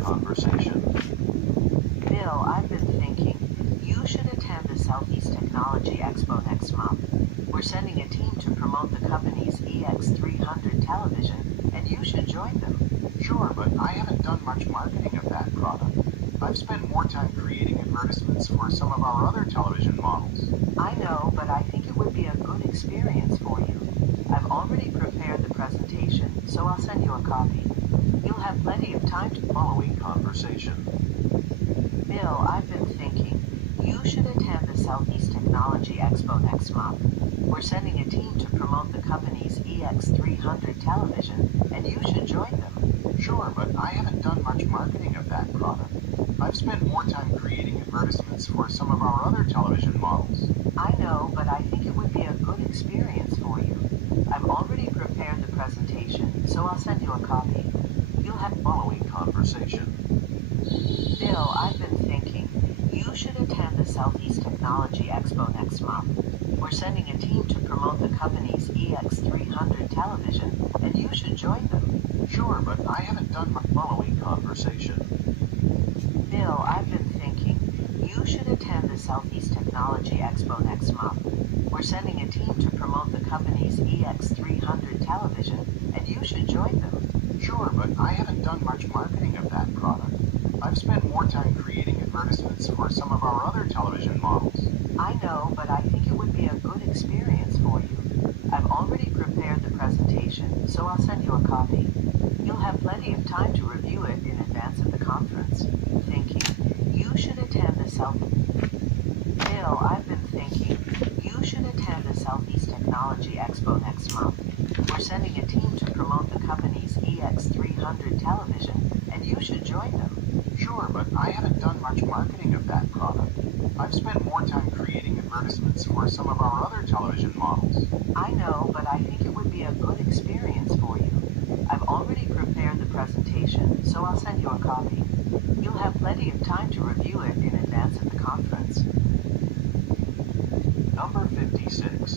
conversation. Bill, I've been thinking, you should attend the Southeast Technology Expo next month. We're sending a team to promote the company's th2 television, and you should join them. Sure, but I haven't done much marketing of that product. I've spent more time creating advertisements for some of our other television models. I know, but I think it would be a good experience for you. I've already prepared the presentation, so I'll send you a copy. You'll have plenty of time to Following conversation. Bill, I've been thinking, you should attend the Southeast Technology Expo next month. We're sending a team to promote the company's th2 television, and you should join them. Sure, but I haven't done much marketing of that product. I've spent more time creating advertisements for some of our other television models. I know, but I think it would be a good experience for you. I've already prepared the presentation, so I'll send you a copy. You'll have Following conversation. Bill, I've been thinking, you should attend the Southeast Technology Expo next month. We're sending a team to promote the company's th2 television, and you should join them. Sure, but I haven't done much. Following conversation. Bill, I've been thinking, you should attend the Southeast Technology Expo next month. We're sending a team to promote the company's th2 television, and you should join them. Sure, but I haven't done much marketing of that product. I've spent more time creating advertisements for some of our other television models. I know, but I think it would be a good experience for you. I've already prepared the presentation, so I'll send you a copy. You'll have plenty of time to review it in advance of the conference. Thinking, you should attend the Bill, I've been thinking, you should attend the Southeast Technology Expo next month. We're sending a team to promote the company's th2 television, and you should join them. Sure, but I haven't done much marketing of that product. I've spent more time creating advertisements for some of our other television models. I know, but I think it would be a good experience for you. I've already prepared the presentation, so I'll send you a copy. You'll have plenty of time to review it in advance of the conference. Number 56.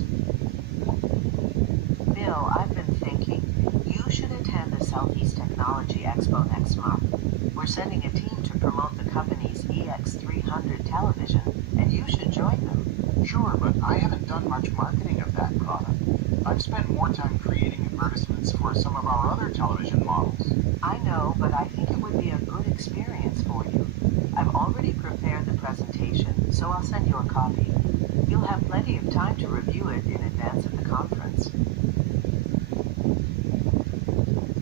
Bill, I've been thinking, you should attend the Southeast Technology Expo next month. We're sending a team to promote the company's th2 television, and you should join them. Sure, but I haven't done much marketing of that product. I've spent more time creating advertisements for some of our other television models. I know, but I think it would be a good experience for you. I've already prepared the presentation, so I'll send you a copy. You'll have plenty of time to review it in advance of the conference.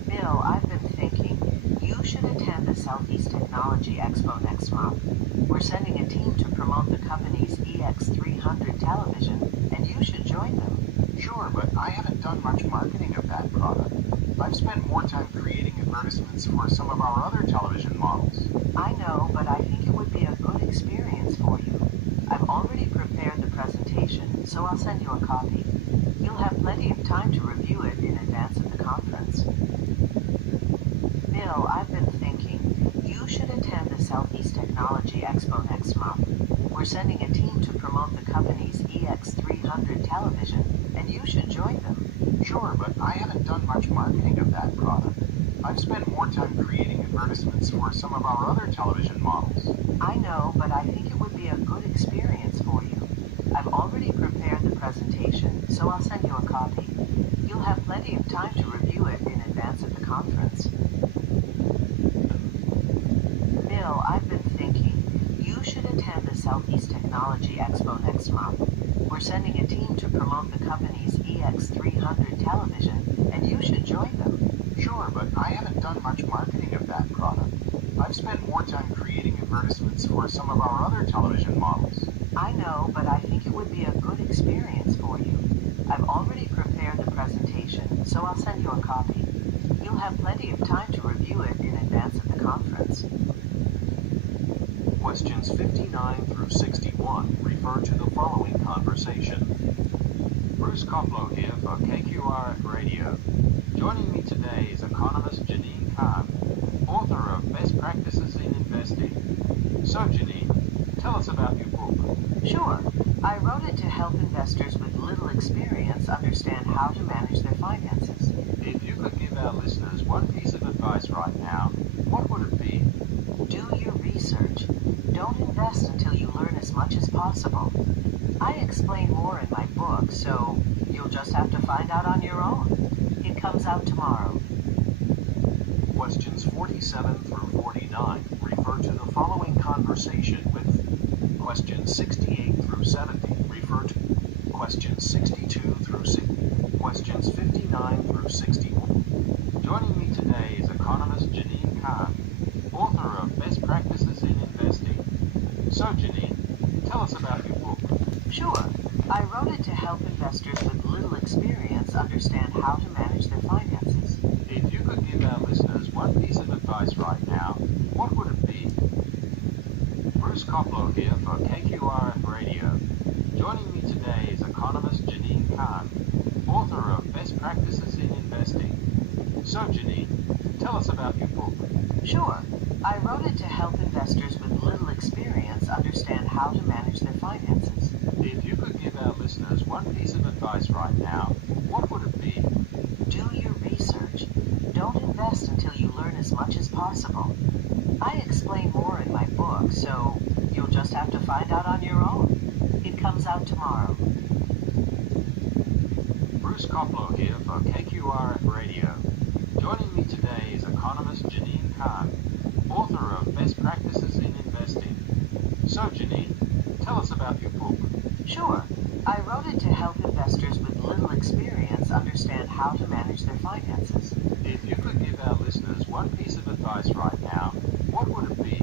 Bill, I've been thinking, you should attend the Southeast Technology Expo next month. We're sending a team to promote the company's th2 television, and you should join them. Sure, but I haven't done much marketing of that product. I've spent more time creating advertisements for some of our other television models. I know, but I think it would be a good experience for you. I've already prepared the presentation, so I'll send you a copy. You'll have plenty of time to review it in advance of the conference. Bill, I've been thinking, you should attend the Southeast Technology Expo next month. We're sending a team to promote the company's th2 television, and you should join them. Sure, but I haven't done much marketing of that product. I've spent more time creating advertisements for some of our other television models. I know, but I think it would be a good experience for you. I've already prepared the presentation, so I'll send you a copy. You'll have plenty of time to review it in advance of the conference. Bill, I've been thinking, you should attend the Southeast Technology Expo next month. We're sending a team to promote the company's th2 television, and you should join them. Sure, but I haven't done much marketing of that product. I've spent more time creating advertisements for some of our other television models. I know, but I think it would be a good experience for you. I've already prepared the presentation, so I'll send you a copy. You'll have plenty of time to review it in advance of the conference. Questions 59 through 61 refer to the following conversation. Bruce Koplow here for KQRF Radio. Joining me today is economist Janine Kahn, author of Best Practices in Investing. So Janine, tell us about your book. Sure. I wrote it to help investors with little experience understand how to manage their finances. If you could give our listeners one piece of advice right now, what would it be? invest until you learn as much as possible. I explain more in my book, so you'll just have to find out on your own. It comes out tomorrow. Questions 47 through 49 refer to the following conversation with. Questions 68 through 70 refer to questions 62 through 60. Questions 59 through 61. Joining me today is economist Janine Kahn, author of Best Practices in Investing. So Janine, tell us about your book. Sure. I wrote it to help investors with little experience understand how to manage their finances. If you could give our listeners one piece of advice right now, what would it be? Bruce Koplow here for th2 Radio. Joining me today is economist Janine Kahn, author of Best Practices in Investing. So Janine, tell us about your book. Sure. I wrote it to help investors with little experience understand how to manage their finances. If you could give our listeners one piece of advice right now, what would it be? Do your research. Don't invest until you learn as much as possible. I explain more in my book, so you'll just have to find out on your own. It comes out tomorrow. Bruce Koplow here for th2 Radio. Joining me today is economist Janine Kahn, author of Best Practices in Investing. So Janine, tell us about your book. Sure. I wrote it to help investors with little experience understand how to manage their finances. If you could give our listeners one piece of advice right now, what would it be?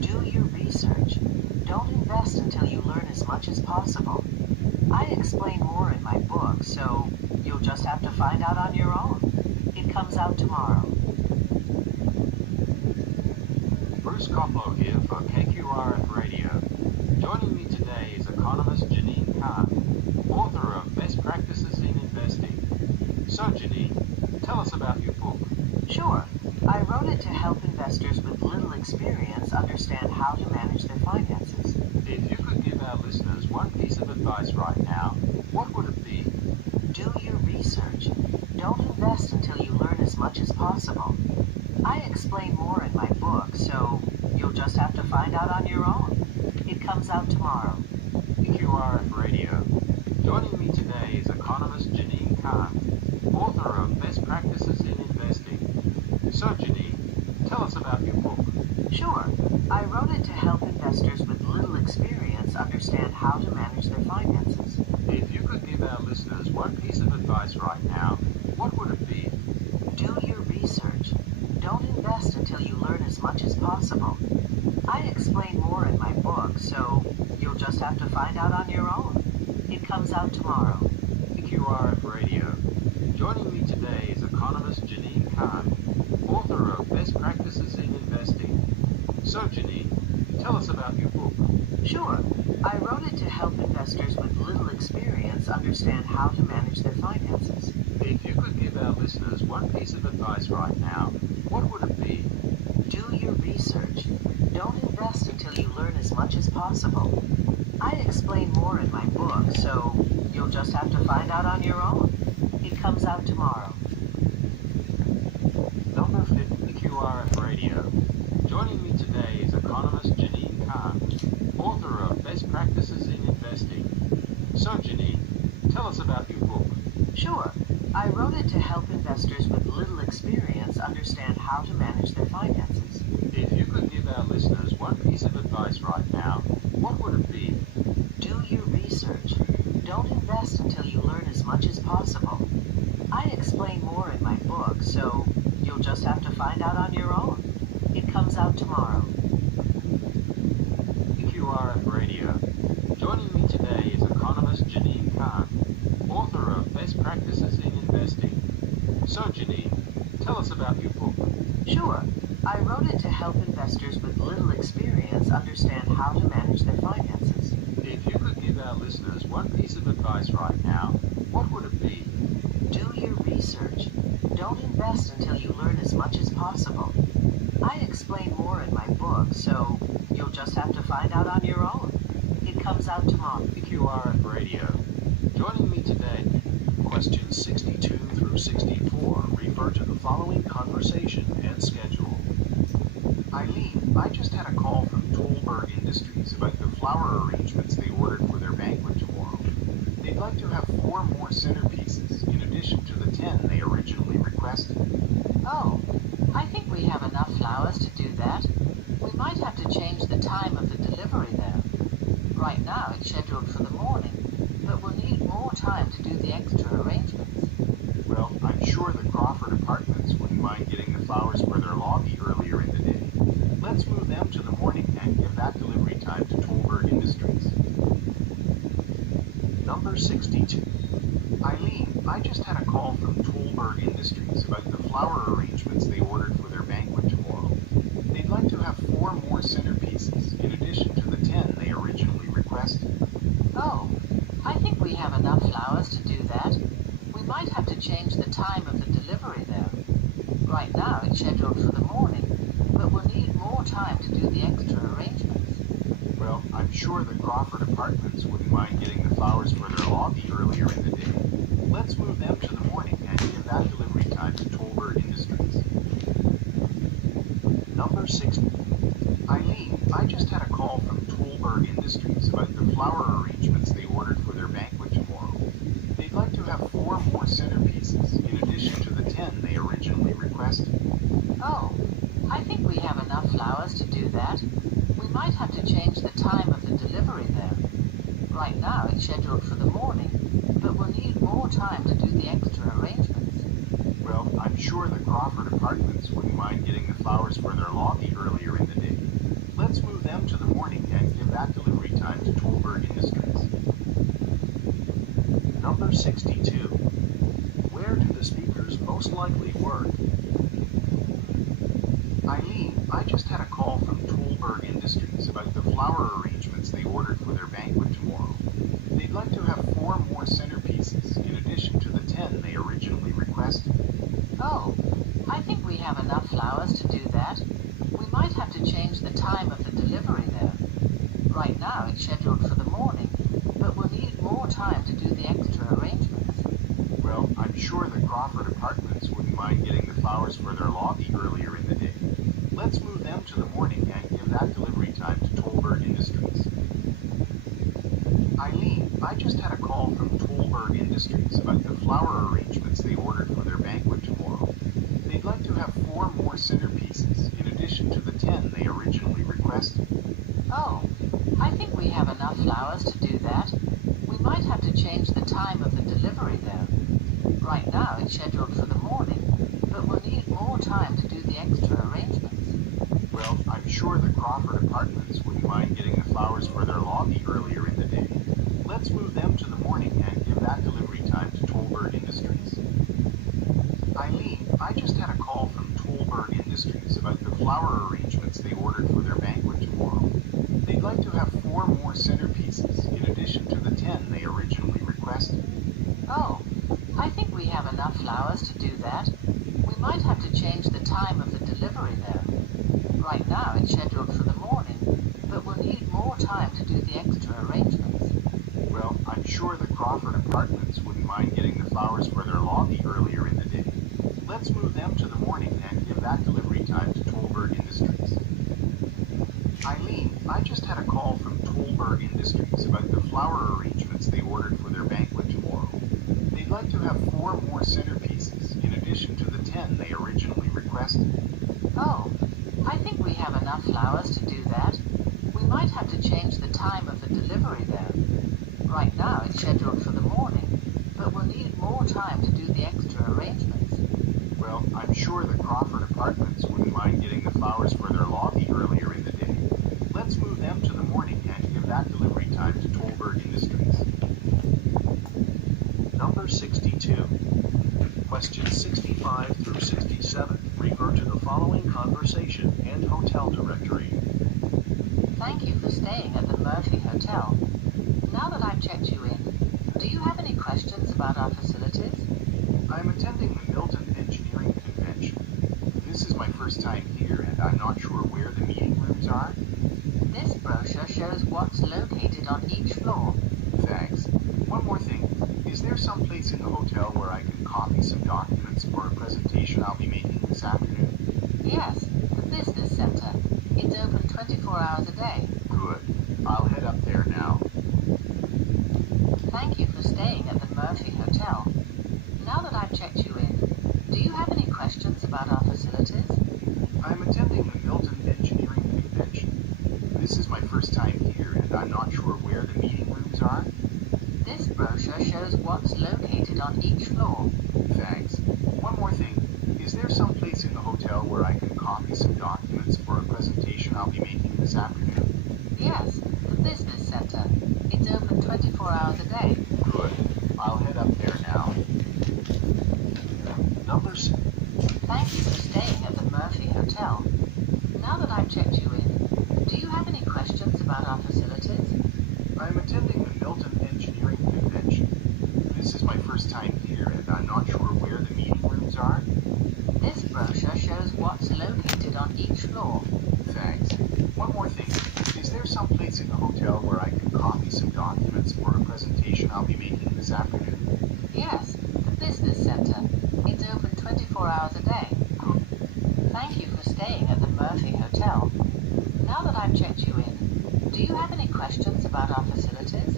Do your research. Don't invest until you learn as much as possible. I explain more in my book, so you'll just have to find out on your own. It comes out tomorrow. Bruce Koplow here for th2 Radio. Joining me today is economist Janine Kahn, author of Best Practices in Investing. So Janine, tell us about your book. Sure. I wrote it to help investors with little experience understand how to manage their finances. If you could give our listeners one piece of advice right now, what would it be? Do your research. Don't invest until you learn as much as possible. I explain more in my book, so you'll just have to find out on your own. It comes out tomorrow. th2 Radio. Joining me today is economist Janine Kahn, author of Best Practices in Investing. So Janine, tell us about your book. Sure. I wrote it to help investors with little experience understand how to manage their finances. If you could give our listeners one piece of advice right now, what would it be? Do your research. Don't invest until you learn as much as possible. I explain more in my book, so you'll just have to find out on your own. It comes out tomorrow. th2 Radio. Joining me today is economist Janine Kahn, author of Best Practices in Investing. So Janine, tell us about your book. Sure. I wrote it to help investors with little experience understand how to manage their finances. If you could give our listeners one piece of advice right now, what would it be? Do your research. Don't invest until you learn as much as possible. I explain more in my book, so you'll just have to find out on your own. It comes out tomorrow. Number 50 th2 Radio. Joining me today is economist Janine Kahn, author of Best Practices in Investing. So Janine, tell us about your book. Sure. I wrote it to help investors with little experience understand how to manage their finances. If you could give our listeners one piece of advice right now, what would it be? Do your research. Don't invest until you learn as much as possible. I explain more in my book, so you'll just have to find out on your own. It comes out tomorrow. th2 Radio. Joining me today is economist Janine Kahn, author of Best Practices in Investing. So Janine, tell us about your book. Sure. I wrote it to help investors with little experience understand how to manage their finances. If you could give our listeners one piece of advice right now, what would it be? Do your research. Don't invest until you learn as much as possible. I explain more in my book, so you'll just have to find out on your own. It comes out tomorrow. th2 Radio. Joining me today, Questions 62 through 64 refer to the following conversation and schedule. Eileen, I just had a call from Tolberg Industries about the flower arrangements they ordered for their banquet tomorrow. They'd like to have 4 more centerpieces, in addition to the 10 they originally requested. Oh, I think we have enough flowers to do that. We might have to change the time of the delivery though. Right now it's scheduled for the morning, but we'll need more time to do the extra arrangements. Well, I'm sure the Crawford Apartments wouldn't mind getting the flowers for their lobby earlier in the day. Let's move them to the morning and give that delivery time to Tolberg Industries. Number 62. Eileen, I just had a call from Tolberg Industries about the flower arrangements they ordered for their banquet tomorrow. They'd like to have 4 more centerpieces, in addition to the 10 they originally requested. Oh, I think we have enough flowers to do that. We might have to change the time of the delivery though. Right now it's scheduled for the morning, but we'll need more time to do the extra arrangements. Well, I'm sure the Crawford Apartments wouldn't mind getting the flowers for their lobby earlier in the day. Let's move them to the morning and give that delivery time to Tolberg Industries. Number 60. Eileen, I just had a call from Tolberg Industries about the flower arrangements they ordered for their banquet tomorrow. They'd like to have 4 more centerpieces, in addition to the 10 they originally requested. Oh, I think we have enough flowers to do that. We might have to change the time of the delivery though. Right now it's scheduled for the morning, but we'll need more time to do the extra arrangements. Well, I'm sure the Crawford Apartments wouldn't mind getting the flowers for their lobby earlier in the day. Let's move them to the morning and give that delivery time to Tolberg Industries. Number 62. Where do the speakers most likely work? Eileen, I just had a call from Tolberg Industries about the flower arrangements they ordered for their banquet tomorrow. They'd like to have 4 more centerpieces, in addition to the 10 they originally requested. Oh, I think we have enough flowers to do that. We might have to change the time of the delivery though. Right now it's scheduled for the morning, but we'll need more time to do the extra arrangements. Well, I'm sure the Crawford Apartments wouldn't mind getting the flowers for their lobby earlier in the day. Let's move them to the morning and give that delivery time to Tolberg Industries. Eileen, I just had a call from Tolberg Industries about the flower arrangements they ordered for their banquet tomorrow. They'd like to have 4 more centerpieces, in addition to the 10 they originally requested. Oh, I think we have enough flowers to do that. We might have to change the time of the delivery though. Right now it's scheduled for the morning, but we'll need more time to do the extra arrangements. Well, I'm sure the Crawford Apartments wouldn't mind getting the flowers for their lobby earlier in the day. Let's move them to the morning and give that delivery time to Tolberg Industries. Eileen, I just had a call from Tolberg Industries about the flower arrangements they ordered for their banquet tomorrow. They'd like to have 4 more centerpieces, in addition to the 10 they originally requested. Oh, I think we have enough flowers to do that. We might have to change the time of the delivery though. Right now it's scheduled for the morning, but we'll need more time to do the extra arrangements. Well, I'm sure the Crawford Apartments wouldn't mind getting the flowers for their lobby earlier in the day. Let's move them to the morning and give that delivery time to Tolberg Industries. Eileen, I just had a call from Tolberg Industries about the flower arrangements they ordered for their banquet tomorrow. They'd like to have 4 more centerpieces, in addition to the 10 they originally requested. Oh, I think we have enough flowers to do that. We might have to change the time of the delivery though. Right now it's scheduled for the morning, but we'll need more time to do the extra arrangements. Well, I'm sure the Crawford Apartments wouldn't mind getting the flowers for their lobby earlier in the day. Let's move them to the morning and give that delivery time to Tolberg Industries. Number 62. Questions 65 through 67 refer to the following conversation and hotel directory. Thank you for staying at the Murphy Hotel. Now that I've checked you in, do you have any questions about our facilities? I'm attending the Milton Engineering Convention. This is my first time here, and I'm not sure where the meeting rooms are. This brochure shows what's located on each floor. Thanks. One more thing. Is there some place in the hotel where I can copy some documents for a presentation I'll be making this afternoon? Yes, the Business Center. It's open 24 hours a day. Good. I'll head up there now. Thank you for staying at the Murphy Hotel. Now that I've checked you in, do you have any questions about our facilities? I'm attending the Milton Engineering Convention. This is my first time here, and I'm not sure where the meeting rooms are. This brochure shows what's located on each floor. Thanks. One more thing. Is there some place in the hotel where I can copy some documents for a presentation I'll be making this afternoon? Yes, the Business Center. It's open 24 hours a day. Good. I'll head up there now. Number 6. Thank you for staying at the Murphy Hotel. Now that I've checked you in, do you have any questions about our facilities? I'm attending the Milton Engineering Convention. This is my first time here, and I'm not sure where the meeting rooms are. This brochure shows what's located on each floor. Thanks. One more thing. Is there some place in the hotel where I can copy some documents for a presentation I'll be making this afternoon? Yes, the Business Center. It's open 24 hours a day. Good. Thank you for staying at the Murphy Hotel. Now that I've checked you in, do you have any questions about our facilities?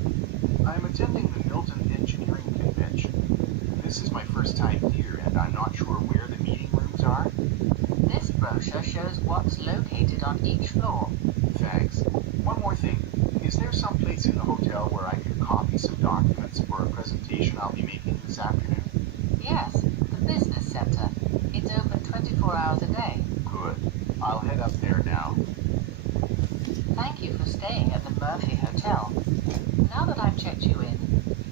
I'm attending the Milton Engineering Convention. This is my first time here, and I'm not sure where the meeting rooms are. This brochure shows what's located on each floor. Thanks. One more thing. Is there some place in the hotel where I can copy some documents for a presentation I'll be making this afternoon? Yes, the Business Center. It's open 24 hours a day. Good. I'll head up there now. Thank you for staying at the Murphy Hotel. Now that I've checked you in,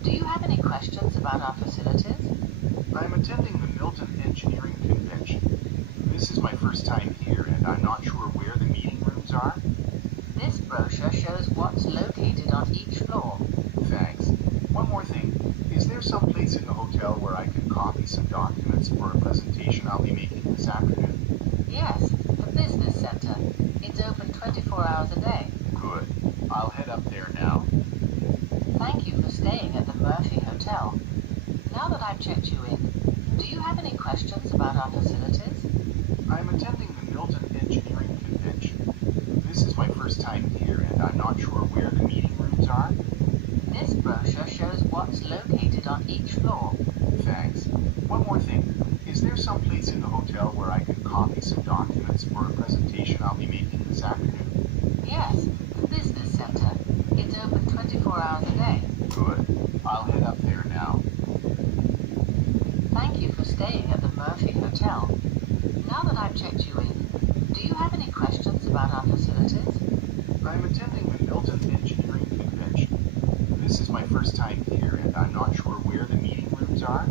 do you have any questions about our facilities? I'm attending the Milton Engineering Convention. This is my first time here, and I'm not sure where the meeting rooms are. This brochure shows what's located on each floor. Thanks. One more thing. Is there some place in the hotel where I can copy some documents for a presentation I'll be making this afternoon? Yes, the Business Center. It's open 24 hours a day. Good. I'll head up there now. Thank you for staying at the Murphy Hotel. Now that I've checked you in, do you have any questions about our facilities? I'm attending the Milton Engineering Convention. This is my first time here, and I'm not sure where the meeting rooms are. This brochure shows what's located on each floor. Thanks. One more thing. Is there some place in the hotel where I can copy some documents for a presentation I'll be making this afternoon? Yes, the Business Center. It's open 24 hours a day. Good. I'll head up there now. Thank you for staying at the Murphy Hotel. Now that I've checked you in, do you have any questions about our facilities? I'm attending the Milton Engineering Convention. This is my first time here, and I'm not sure where the meeting rooms are.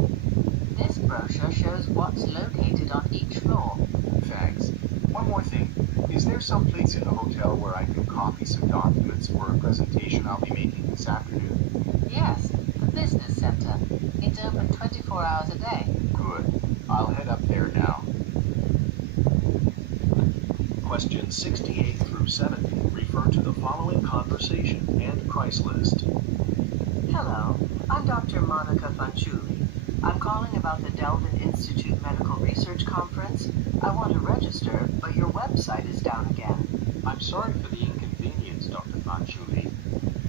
This brochure shows what's located on each floor. Thanks. One more thing. Is there some place in the hotel where I can copy some documents for a presentation I'll be making this afternoon? Yes, the Business Center. It's open 24 hours a day. Good. I'll head up there now. Questions 68 through 70 refer to the following conversation and price list. Hello, I'm Dr. Monica Fanciulli. I'm calling about the Delvin Institute Medical Research Conference. I want to register, but your website is down again. I'm sorry for the inconvenience, Dr. Fanciulli.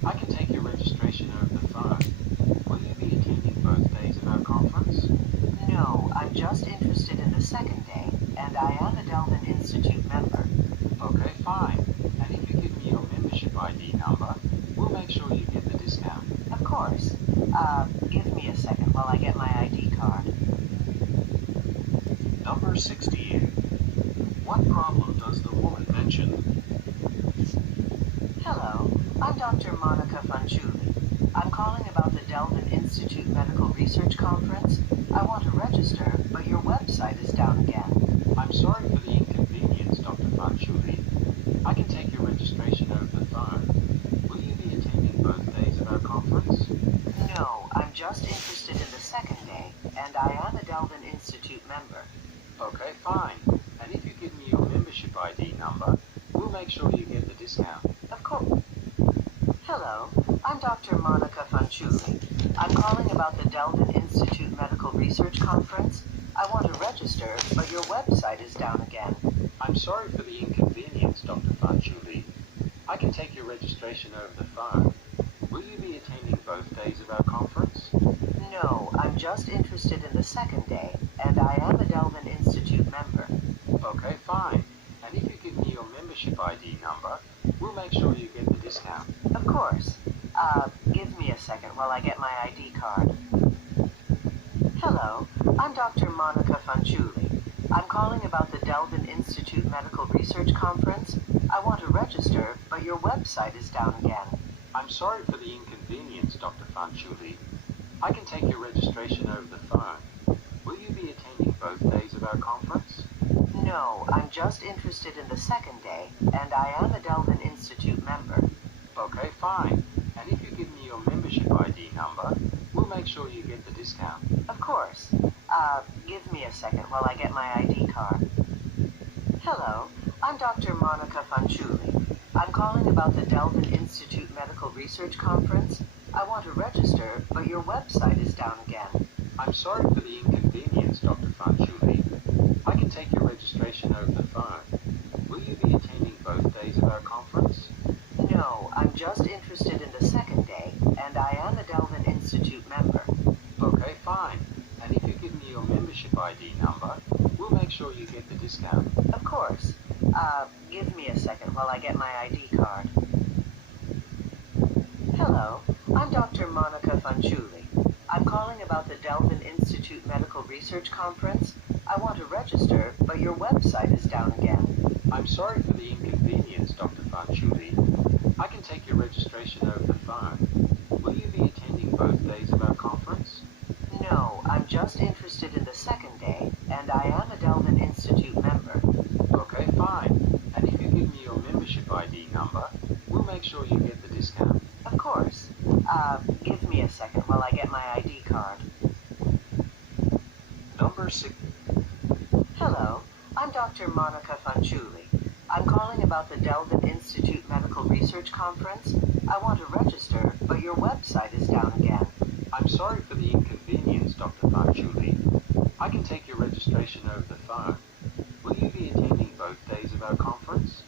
I can take your registration over the phone. Will you be attending both days of our conference? No, I'm just interested in the second day, and I am a Delvin Institute member. Okay, fine. And if you give me your membership ID number, we'll make sure you get the discount. Of course. Give me a second while I get my ID card. Number 68. What problem does the woman mention? Hello, I'm Dr. Monica Fanciulli. I'm calling about the Delvin Institute Medical Research Conference. I want to register, but your website is down again. I'm sorry for the inconvenience, Dr. Fanciulli. I can take your registration over the phone. Will you be attending both days of our conference? No, I'm just interested in the second day, and I am a Delvin Institute member. Okay, fine. And if you give me your membership ID number, we'll make sure you get the discount. Of course. Hello, I'm Dr. Monica Fanciulli. I'm calling about the Delvin Institute Medical Research Conference. I want to register, but your website is down again. I'm sorry for the inconvenience, Dr. Fanciulli. I can take your registration over the phone. Will you be attending both days of our conference? No, I'm just interested in the second day, and I am a Delvin Institute member. Okay, fine. And if you give me your membership ID number, we'll make sure you get the discount. Of course. Give me a second while I get my ID card. Hello, I'm Dr. Monica Fanciulli. I'm calling about the Delvin Institute Medical Research Conference. I want to register, but your website is down again. I'm sorry for the inconvenience, Dr. Fanciulli. I can take your registration over the phone. Will you be attending both days of our conference? No, I'm just interested in the second day, and I am a Delvin Institute member. Okay, fine. And if you give me your membership ID number, we'll make sure you get the discount. Of course. Give me a second while I get my ID card. Hello, I'm Dr. Monica Fanciulli. I'm calling about the Delvin Institute Medical Research Conference. I want to register, but your website is down again. I'm sorry for the inconvenience, Dr. Fanciulli. I can take your registration over the phone. Will you be attending both days of our conference? No, I'm just interested in the second day, and I am a Delvin Institute member. Okay, fine. And if you give me your membership ID number, we'll make sure you get the discount. Of course. Give me a second while I get my ID card. Hello, I'm Dr. Monica Fanciulli. I'm calling about the Delvin Institute Medical Research Conference. I want to register, but your website is down again. I'm sorry for the inconvenience, Dr. Fanciulli. I can take your registration over the phone. Will you be attending both days of our conference? No, I'm just interested in the second day, and I am a Delvin Institute member. Okay, fine. And if you give me your membership ID number, we'll make sure you get the discount. Of course. Give me a second while I get my ID card. Number 6. Hello, I'm Dr. Monica Fanciulli. I'm calling about the Delvin Institute Medical Research Conference. I want to register, but your website is down again. I'm sorry for the inconvenience, Dr. Fanciulli. I can take your registration over the phone. Will you be attending both days of our conference?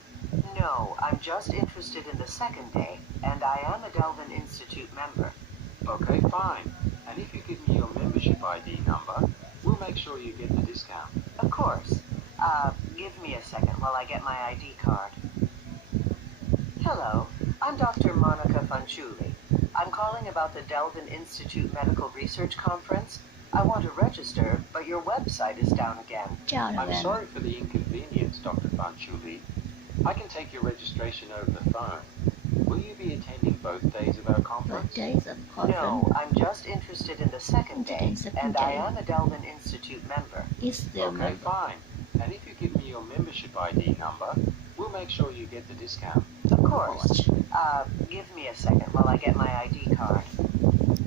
No, I'm just interested in the second day, and I am a Delvin Institute member. Okay, fine. And if you give me your membership ID number, we'll make sure you get the discount. Of course. Give me a second while I get my ID card. Hello, I'm Dr. Monica Fanciulli. I'm calling about the Delvin Institute Medical Research Conference. I want to register, but your website is down again. I'm sorry for the inconvenience, Dr. Fanciulli. I can take your registration over the phone. Will you be attending both days of our conference? No, I'm just interested in the second day, and I am a Delvin Institute member. Okay, fine. And if you give me your membership ID number, we'll make sure you get the discount. Of course. Give me a second while I get my ID card.